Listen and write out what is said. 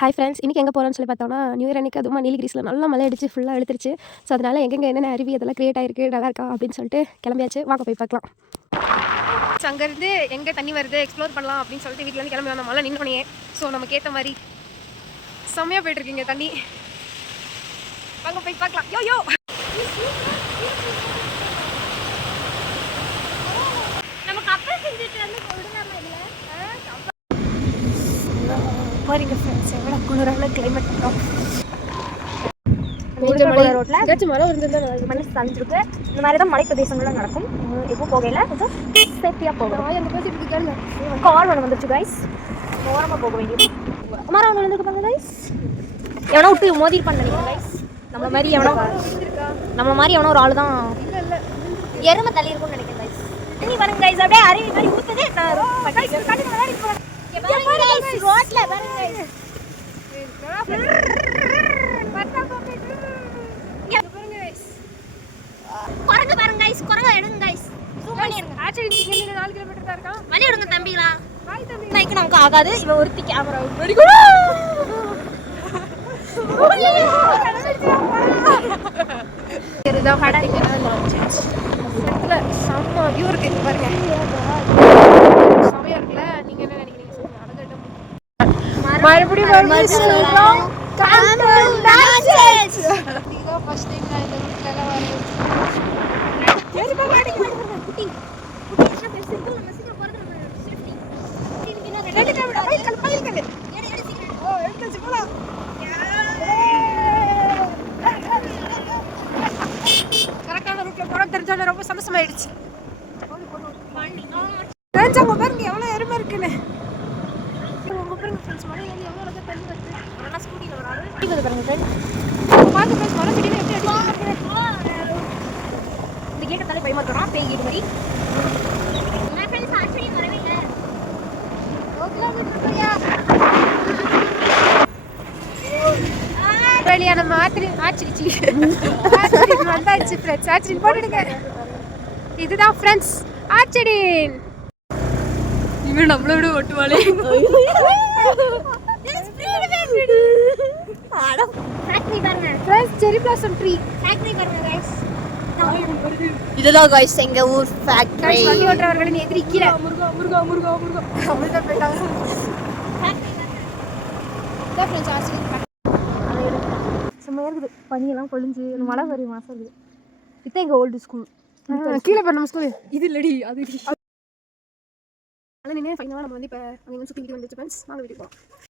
Hi friends, இன்றைக்கி எங்கே போகிறோம்னு சொல்லி பார்த்தோம்னா நியூ இயர் அன்றைக்கி அதுவும் நீலகிரிஸில் நல்லா மழை அடிச்சு ஃபுல்லாக எழுத்துருச்சு. ஸோ அதனால் எங்கெங்கே என்னென்ன அருவி அதெல்லாம் க்ரியேட் ஆகிருக்கு நல்லா இருக்கா அப்படின்னு சொல்லிட்டு கிளம்பியாச்சு. வாங்க போய் பார்க்கலாம். அங்கேருந்து எங்கே தண்ணி வருது எக்ஸ்ப்ளோர் பண்ணலாம் அப்படின்னு சொல்லிட்டு வீட்டிலேருந்து கிளம்பி வந்த மழை நின்னோனே. ஸோ நமக்கு ஏற்ற மாதிரி செம்மையாக போய்ட்டுருக்கீங்க தண்ணி. வாங்க போய் பார்க்கலாம். யோ யோ பாருங்க ஃப்ரெண்ட்ஸ், எவ்வளோ குளிரான கிளைமேட் இருக்கும். மழை இருந்திருந்தா மனசு தந்துருக்கு. இந்த மாதிரி தான் மலை பிரதேசங்கள்லாம் நடக்கும். எப்பவும் போகல கொஞ்சம் சேஃப்டியாக போகணும். கார் ஒன்று வந்துருச்சு கைஸ், ஓரமாக போக வேண்டியது. அம்மா ஒன்று வந்துருக்கு பாருங்க கைஸ். எவனோ விட்டு மோதிருப்பான்னு நினைக்கிறேன் கைஸ். நம்ம மாதிரி எவனோ ஒரு ஆள் தான் எருமை தள்ளி இருக்கும்னு நினைக்கிறேன் கைஸ். நீ பாருங்க கைஸ், அப்படியே அருவி மாதிரி ஊற்றுது. ரோட்ல பாருங்க கைஸ், குரங்கு பாருங்க கைஸ், குரங்கு எடுங்க கைஸ். ஆக்சுவலி இங்க 4 கிலோமீட்டர் தான் இருக்கா. வழி விடுங்க தம்பிகளா. ஹாய் தம்பி. மைக்கு நமக்கு ஆகாது. இவ ஒருத்தி கேமரா வெரி குட். இதுதான் பாத்தீங்கன்னா லான்ச். செட்ல செம்ம வியூ இருக்கு பாருங்க. சமையா இருக்குல. நீங்க என்ன நினைக்கிறீங்க சொல்லுங்க. மறுபடியும் சொல்றோம். Compound dance. இதுதான் ஃபர்ஸ்ட் டைம் நான் இந்த ரூட்ல எல்லாம் வரேன். ஏறி போகாதீங்க குட்டி. குட்டி என்ன பெருசு நம்ம சீக்கிரம் போறது நம்ம சேஃப்டி. இதுக்கு என்ன ரெடி கேமரா பைல் கல்லு. ஏடி சீக்கிரம். ஓ எடுத்து போலாம். கரெக்டான ரூட்ல போறோம் தெரிஞ்சால ரொம்ப சந்தோஷமாயிடுச்சு. தெரிஞ்சவங்க பாருங்க எவ்வளவு எருமை இருக்குன்னு. உங்க பாருங்க ஃப்ரெண்ட்ஸ், மழையில எவ்வளவு அழகா தண்ணி வருது. நான் ஸ்கூட்டில வராரு. இது பாருங்க ஃப்ரெண்ட்ஸ். பாருங்க ஃப்ரெண்ட்ஸ், மழை திடீர்னு எப்படி அடிக்குது. இந்த கேட்ட தலை பயமா இருக்கா பேய் கேட் மாதிரி. நான் ஃப்ரெண்ட்ஸ் ஆக்சுவலி வரவே இல்ல. 1 கிலோமீட்டர் போயா. வெளிய நம்ம ஆச்சிரிச்சி வந்தாச்சு ஃப்ரெண்ட்ஸ். ஆச்சிரின் போடுங்க. இதுதான் ஃப்ரெண்ட்ஸ் ஆச்சிரின். இவன் நம்மளோட ஒட்டுவாளே. இதுதான் गाइस எங்க ஊர் ஃபேக்டரி. வண்டி ஓட்டுறவர்களின் எதிரி கீழ முருகா அப்படிதான் போயிட்டாங்க. இதான் ஃப்ரெண்ட்ஸ் ஆசிரியர் செம்மையா இருக்குது. பனியெல்லாம் பொழிஞ்சு மழை வர மாசம் இருக்குது. இதான் எங்க ஓல்டு ஸ்கூல். கீழே போய் நம்ம ஸ்கூல் இது இல்லடி அது இல்லை. அதனால ஃபைனலாக நம்ம வந்து இப்போ அங்கே சுற்றி வந்துச்சு ஃப்ரெண்ட்ஸ். நாங்கள் வீட்டுக்கு போகலாம்.